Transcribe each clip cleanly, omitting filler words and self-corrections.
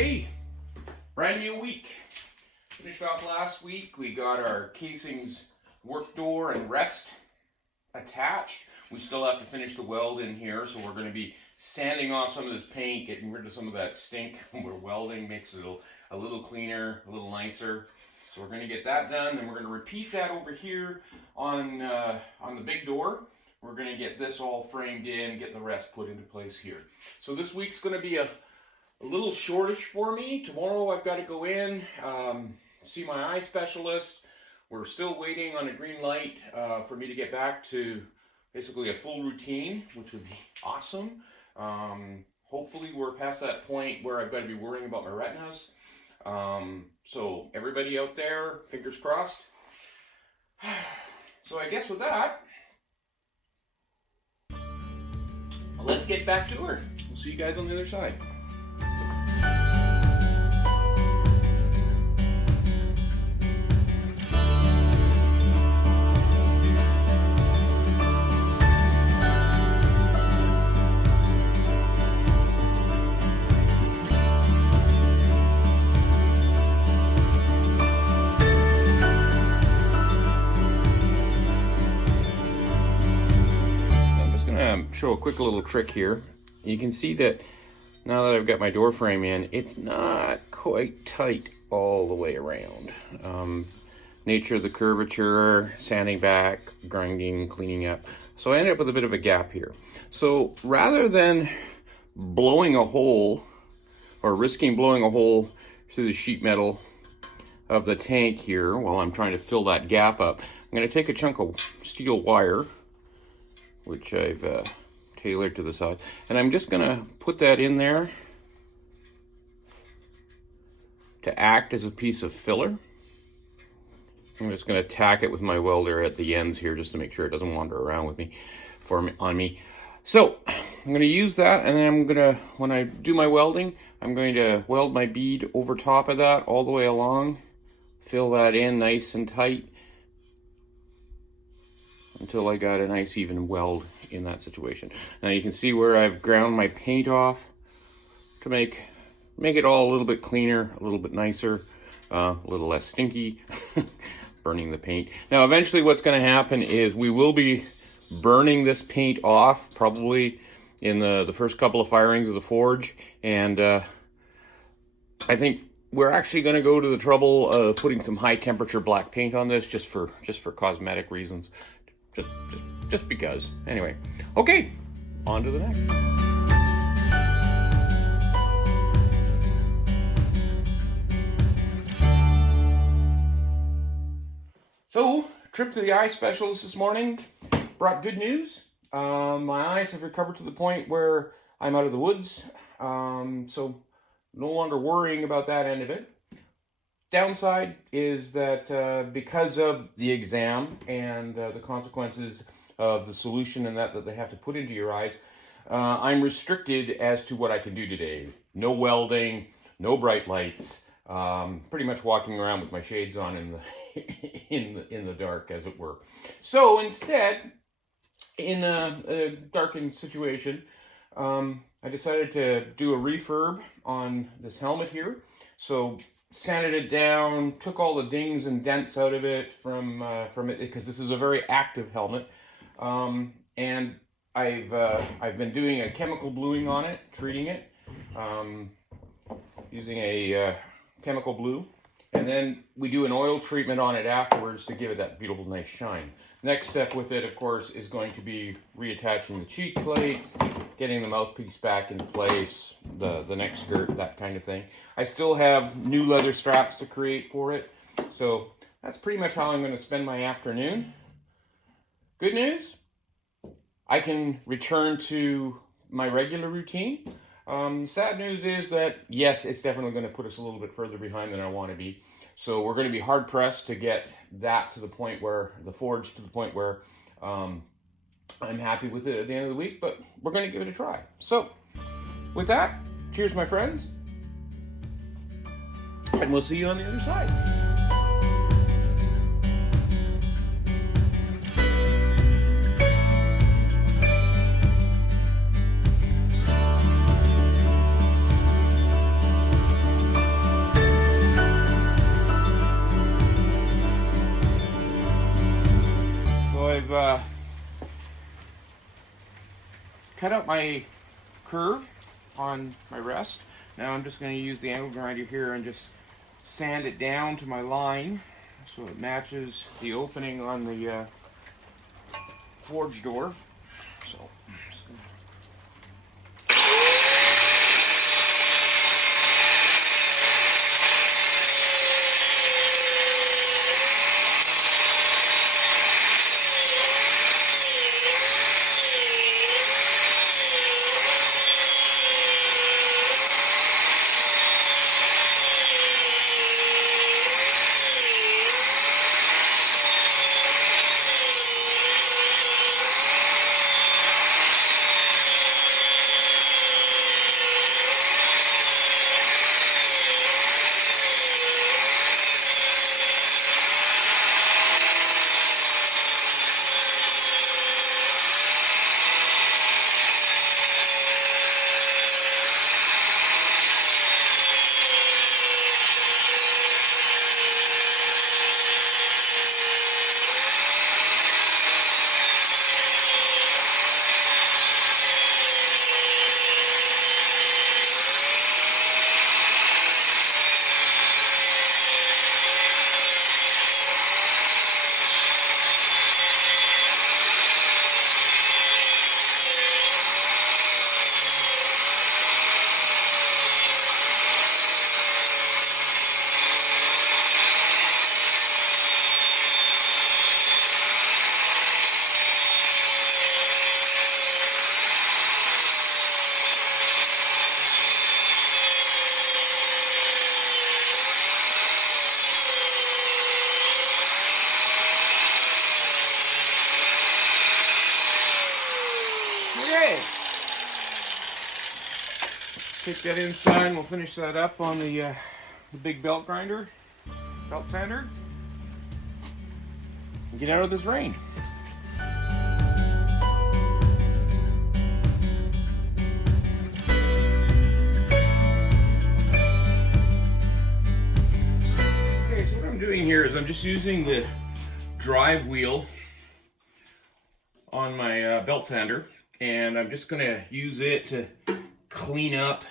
Okay, brand new week. Finished off last week. We got our casings, work door and rest attached. We still have to finish the weld in here, so we're going to be sanding off some of this paint, getting rid of some of that stink where welding makes it a little cleaner, a little nicer. So we're going to get that done, and we're going to repeat that over here on the big door. We're going to get this all framed in, get the rest put into place here. So this week's going to be a little shortish for me. Tomorrow I've got to go in, see my eye specialist. We're still waiting on a green light for me to get back to basically a full routine, which would be awesome. Hopefully we're past that point where I've got to be worrying about my retinas. So everybody out there, fingers crossed. So I guess with that, let's get back to her. We'll see you guys on the other side. Show a quick little trick here. You can see that now that I've got my door frame in, it's not quite tight all the way around. Nature of the curvature, sanding back, grinding, cleaning up. So I ended up with a bit of a gap here. So rather than blowing a hole or risking blowing a hole through the sheet metal of the tank here while I'm trying to fill that gap up, I'm going to take a chunk of steel wire, which I've tailored to the side, and I'm just going to put that in there to act as a piece of filler. I'm just going to tack it with my welder at the ends here just to make sure it doesn't wander around with me on me. So I'm going to use that, and then I'm going to, when I do my welding, I'm going to weld my bead over top of that all the way along, fill that in nice and tight until I got a nice even weld in that situation. Now you can see where I've ground my paint off to make it all a little bit cleaner, a little bit nicer, a little less stinky, burning the paint. Now eventually what's going to happen is we will be burning this paint off probably in the first couple of firings of the forge, and I think we're actually going to go to the trouble of putting some high temperature black paint on this just for cosmetic reasons. Just because. Anyway, okay, on to the next. So, trip to the eye specialist this morning brought good news. My eyes have recovered to the point where I'm out of the woods, so no longer worrying about that end of it. Downside is that because of the exam and the consequences of the solution and that they have to put into your eyes, I'm restricted as to what I can do today. No welding, no bright lights, pretty much walking around with my shades on in the dark, as it were. So instead, in a darkened situation, I decided to do a refurb on this helmet here. So sanded it down, took all the dings and dents out of it from it, because this is a very active helmet, and I've been doing a chemical bluing on it, treating it using a chemical blue, and then we do an oil treatment on it afterwards to give it that beautiful nice shine. Next step with it, of course, is going to be reattaching the cheek plates, getting the mouthpiece back into place, the neck skirt, that kind of thing. I still have new leather straps to create for it, so that's pretty much how I'm going to spend my afternoon. Good news, I can return to my regular routine. Sad news is that, yes, it's definitely going to put us a little bit further behind than I want to be. So we're going to be hard pressed to get that to the point where, the forge to the point where I'm happy with it at the end of the week, but we're going to give it a try. So with that, cheers, my friends, and we'll see you on the other side. cut out my curve on my rest. Now I'm just going to use the angle grinder here and just sand it down to my line so it matches the opening on the forge door. So I'm just gonna... Okay. Take that inside and we'll finish that up on the big belt grinder, belt sander, and get out of this rain. Okay, so what I'm doing here is I'm just using the drive wheel on my belt sander, and I'm just going to use it to clean up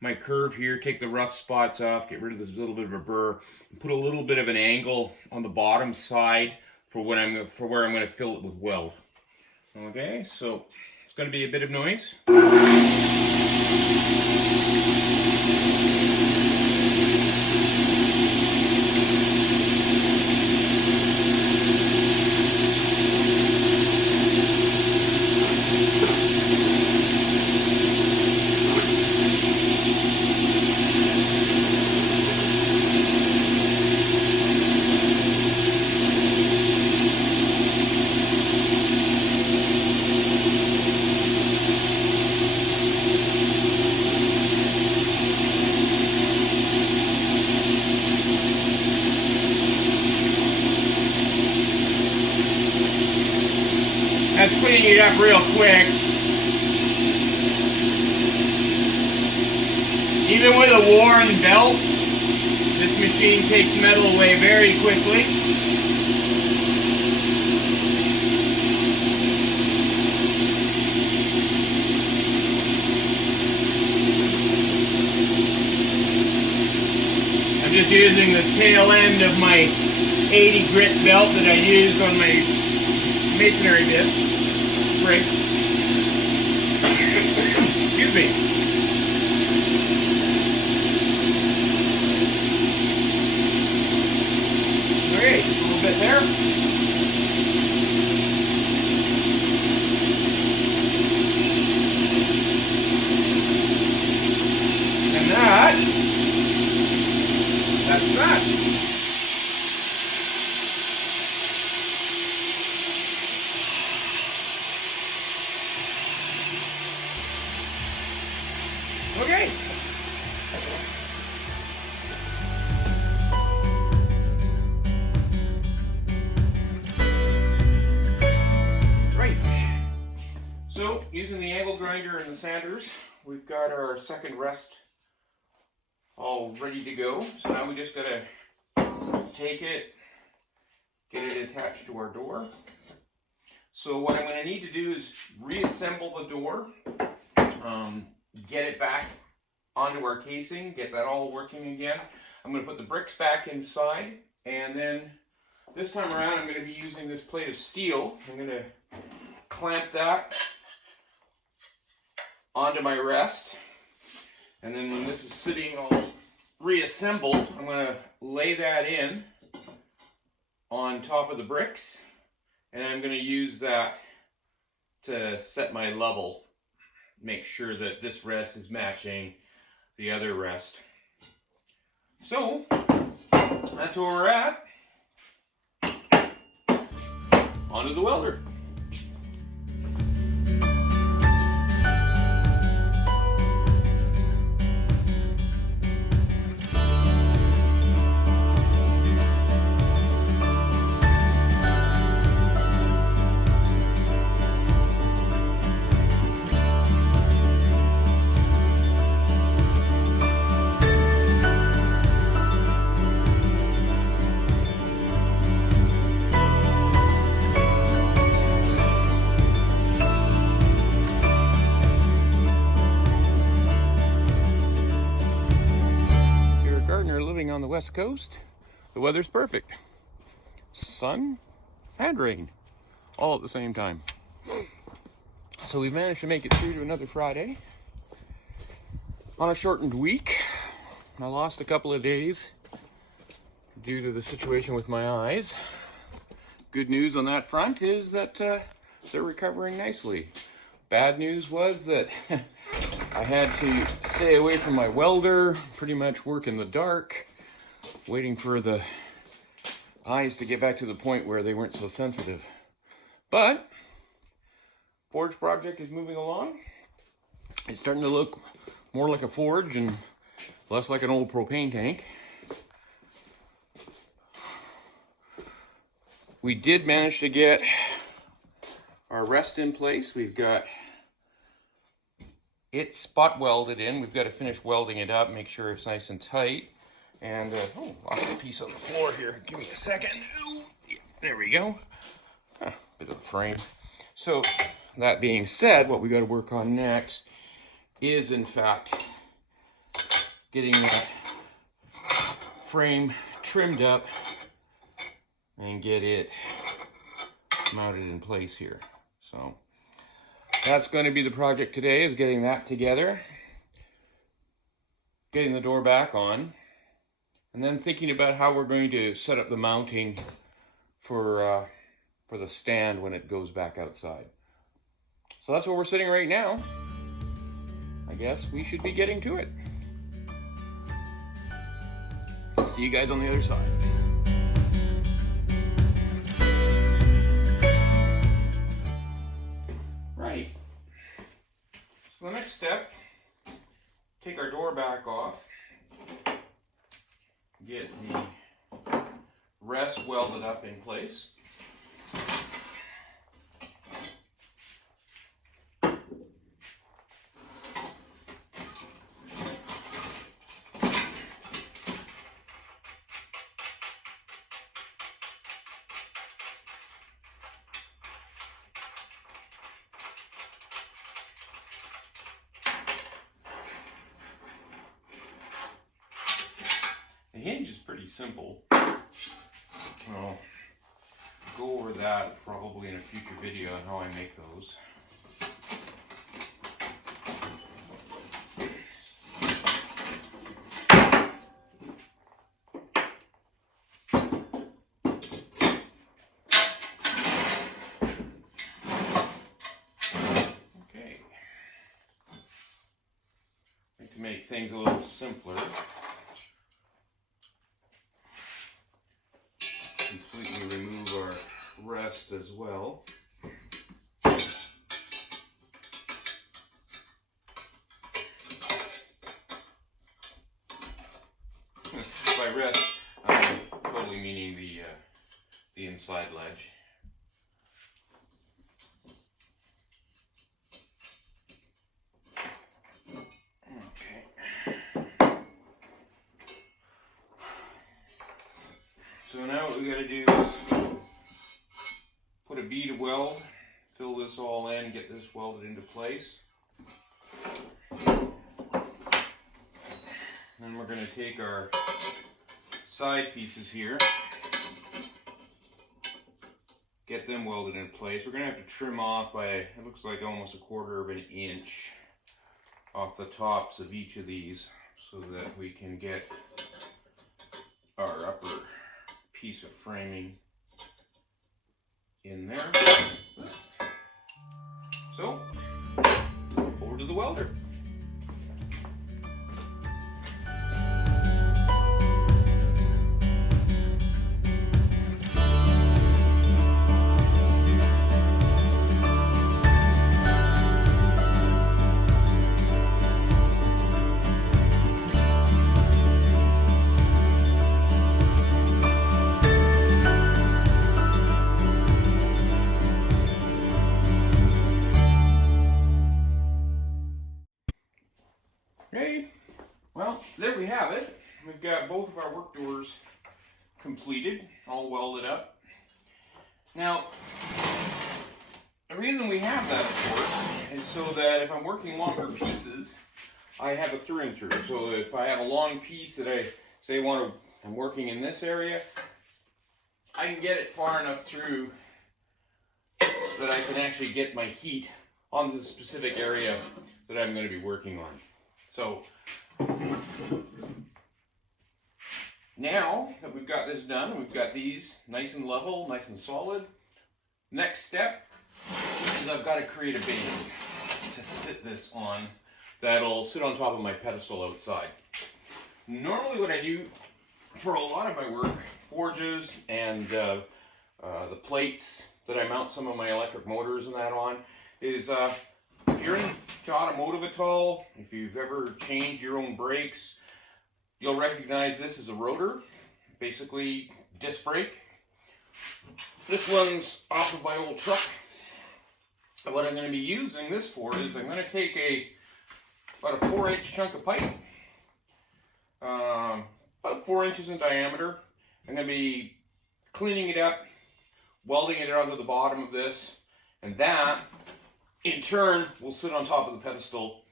my curve here, take the rough spots off, get rid of this little bit of a burr, and put a little bit of an angle on the bottom side for where I'm going to fill it with weld. Okay, so it's going to be a bit of noise. That's cleaning it up real quick. Even with a worn belt, this machine takes metal away very quickly. I'm just using the tail end of my 80 grit belt that I used on my masonry bit. Break. Excuse me. Okay, just a little bit there. And that's that. Okay. Right. So, using the angle grinder and the sanders, we've got our second rest all ready to go. So now we just gotta take it, get it attached to our door. So what I'm going to need to do is reassemble the door, get it back onto our casing, get that all working again. I'm going to put the bricks back inside, and then this time around I'm going to be using this plate of steel. I'm going to clamp that onto my rest, and then when this is sitting all reassembled, I'm going to lay that in on top of the bricks, and I'm going to use that to set my level, make sure that this rest is matching the other rest. So that's where we're at. Onto the welder. Living on the west coast, the weather's perfect. Sun and rain all at the same time. So we've managed to make it through to another Friday on a shortened week. I lost a couple of days due to the situation with my eyes. Good news on that front is that they're recovering nicely. Bad news was that I had to stay away from my welder, pretty much work in the dark, waiting for the eyes to get back to the point where they weren't so sensitive. But forge project is moving along. It's starting to look more like a forge and less like an old propane tank. We did manage to get our rest in place. We've got it spot welded in. We've got to finish welding it up, make sure it's nice and tight. And, lost a piece on the floor here. Give me a second. Ooh, yeah, there we go. Bit of a frame. So, that being said, what we got to work on next is, in fact, getting that frame trimmed up and get it mounted in place here. So that's going to be the project today, is getting that together, getting the door back on, and then thinking about how we're going to set up the mounting for the stand when it goes back outside. So that's where we're sitting right now. I guess we should be getting to it. See you guys on the other side. Right. So the next step, take our door back off, get the rest welded up in place. The hinge is pretty simple. I'll go over that probably in a future video on how I make those. Okay. I like to make things a little simpler. Completely remove our rest as well. By rest, I'm totally meaning the inside ledge. So now what we got to do is put a bead of weld this all in, get this welded into place. Then we're going to take our side pieces here, get them welded in place. We're going to have to trim off by, it looks like almost 1/4 of an inch off the tops of each of these so that we can get our upper piece of framing in there. So, over to the welder. Okay, well, there we have it. We've got both of our work doors completed, all welded up. Now, the reason we have that, of course, is so that if I'm working longer pieces, I have a through and through. So if I have a long piece that I say I'm working in this area, I can get it far enough through that I can actually get my heat onto the specific area that I'm going to be working on. So, now that we've got this done, we've got these nice and level, nice and solid. Next step is I've got to create a base to sit this on that'll sit on top of my pedestal outside. Normally what I do for a lot of my work, forges and the plates that I mount some of my electric motors and that on, is if you're into automotive at all, if you've ever changed your own brakes, you'll recognize this as a rotor, basically disc brake. This one's off of my old truck. And what I'm going to be using this for is I'm going to take about a 4-inch chunk of pipe, about 4 inches in diameter. I'm going to be cleaning it up, welding it onto the bottom of this, and that in turn will sit on top of the pedestal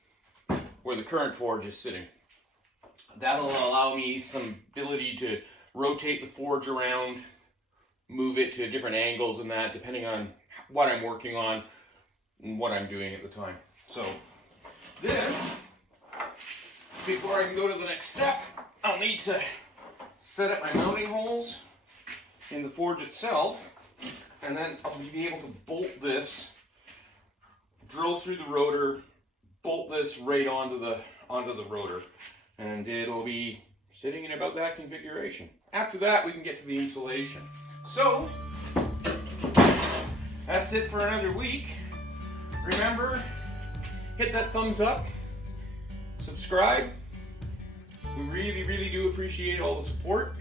where the current forge is sitting. That'll allow me some ability to rotate the forge around, move it to different angles and that, depending on what I'm working on and what I'm doing at the time. So this, before I can go to the next step, I'll need to set up my mounting holes in the forge itself, and then I'll be able to bolt this, drill through the rotor, bolt this right onto the rotor, and it'll be sitting in about that configuration. After that, we can get to the insulation. So that's it for another week. Remember, hit that thumbs up, subscribe. We really do appreciate all the support,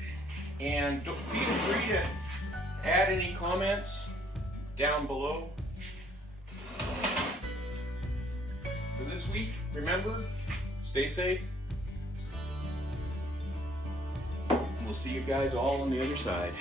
and feel free to add any comments down below. For this week, remember, stay safe. We'll see you guys all on the other side.